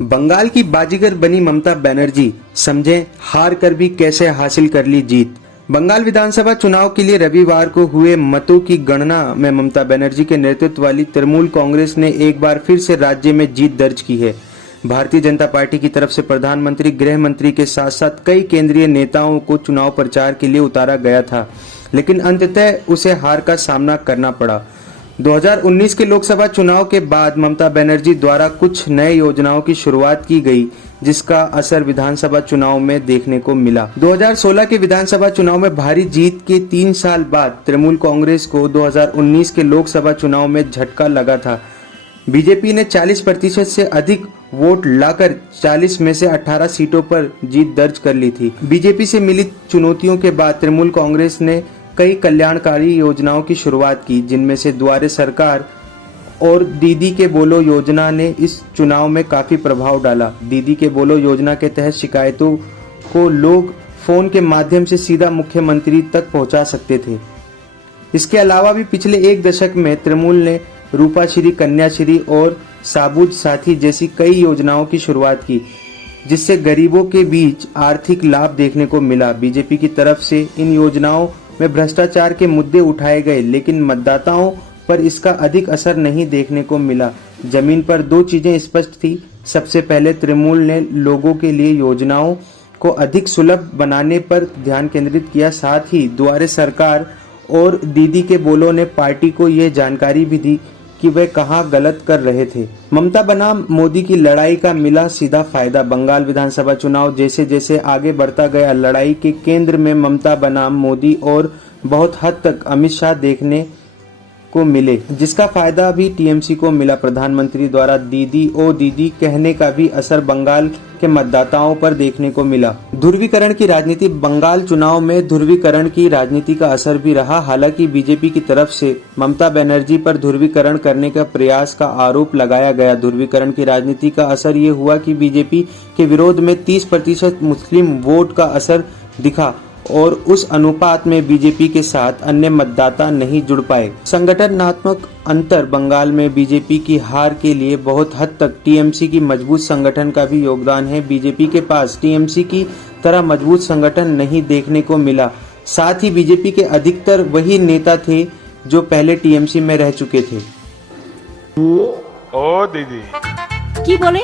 बंगाल की बाजीगर बनी ममता बनर्जी, समझें हार कर भी कैसे हासिल कर ली जीत। बंगाल विधानसभा चुनाव के लिए रविवार को हुए मतों की गणना में ममता बनर्जी के नेतृत्व वाली तृणमूल कांग्रेस ने एक बार फिर से राज्य में जीत दर्ज की है। भारतीय जनता पार्टी की तरफ से प्रधानमंत्री, गृह मंत्री के साथ साथ कई केंद्रीय नेताओं को चुनाव प्रचार के लिए उतारा गया था, लेकिन अंततः उसे हार का सामना करना पड़ा। 2019 के लोकसभा चुनाव के बाद ममता बनर्जी द्वारा कुछ नए योजनाओं की शुरुआत की गई, जिसका असर विधानसभा चुनाव में देखने को मिला। 2016 के विधानसभा चुनाव में भारी जीत के 3 साल बाद तृणमूल कांग्रेस को 2019 के लोकसभा चुनाव में झटका लगा था। बीजेपी ने 40% से अधिक वोट लाकर 40 में से 18 सीटों पर जीत दर्ज कर ली थी। बीजेपी से मिली चुनौतियों के बाद तृणमूल कांग्रेस ने कई कल्याणकारी योजनाओं की शुरुआत की, जिनमें से द्वारे सरकार और दीदी के बोलो योजना ने इस चुनाव में काफी प्रभाव डाला। दीदी के बोलो योजना के तहत शिकायतों को लोग फोन के माध्यम से सीधा मुख्यमंत्री तक पहुंचा सकते थे। इसके अलावा भी पिछले एक दशक में तृणमूल ने रूपाश्री, कन्याश्री और साबुज साथी जैसी कई योजनाओं की शुरुआत की, जिससे गरीबों के बीच आर्थिक लाभ देखने को मिला। बीजेपी की तरफ से इन योजनाओं में भ्रष्टाचार के मुद्दे उठाए गए, लेकिन मतदाताओं पर इसका अधिक असर नहीं देखने को मिला। जमीन पर 2 चीजें स्पष्ट थी। सबसे पहले तृणमूल ने लोगों के लिए योजनाओं को अधिक सुलभ बनाने पर ध्यान केंद्रित किया। साथ ही द्वारे सरकार और दीदी के बोलो ने पार्टी को यह जानकारी भी दी कि वे कहां गलत कर रहे थे। ममता बनाम मोदी की लड़ाई का मिला सीधा फायदा। बंगाल विधानसभा चुनाव जैसे जैसे आगे बढ़ता गया, लड़ाई के केंद्र में ममता बनाम मोदी और बहुत हद तक अमित शाह देखने को मिले, जिसका फायदा भी टीएमसी को मिला। प्रधानमंत्री द्वारा दीदी ओ दीदी कहने का भी असर बंगाल के मतदाताओं पर देखने को मिला। ध्रुवीकरण की राजनीति। बंगाल चुनाव में ध्रुवीकरण की राजनीति का असर भी रहा। हालांकि बीजेपी की तरफ से ममता बनर्जी पर ध्रुवीकरण करने का प्रयास का आरोप लगाया गया। ध्रुवीकरण की राजनीति का असर ये हुआ कि बीजेपी के विरोध में 30% मुस्लिम वोट का असर दिखा और उस अनुपात में बीजेपी के साथ अन्य मतदाता नहीं जुड़ पाए। संगठनात्मक अंतर। बंगाल में बीजेपी की हार के लिए बहुत हद तक टीएमसी की मजबूत संगठन का भी योगदान है। बीजेपी के पास टीएमसी की तरह मजबूत संगठन नहीं देखने को मिला। साथ ही बीजेपी के अधिकतर वही नेता थे जो पहले टीएमसी में रह चुके थे। ओ दीदी की बोले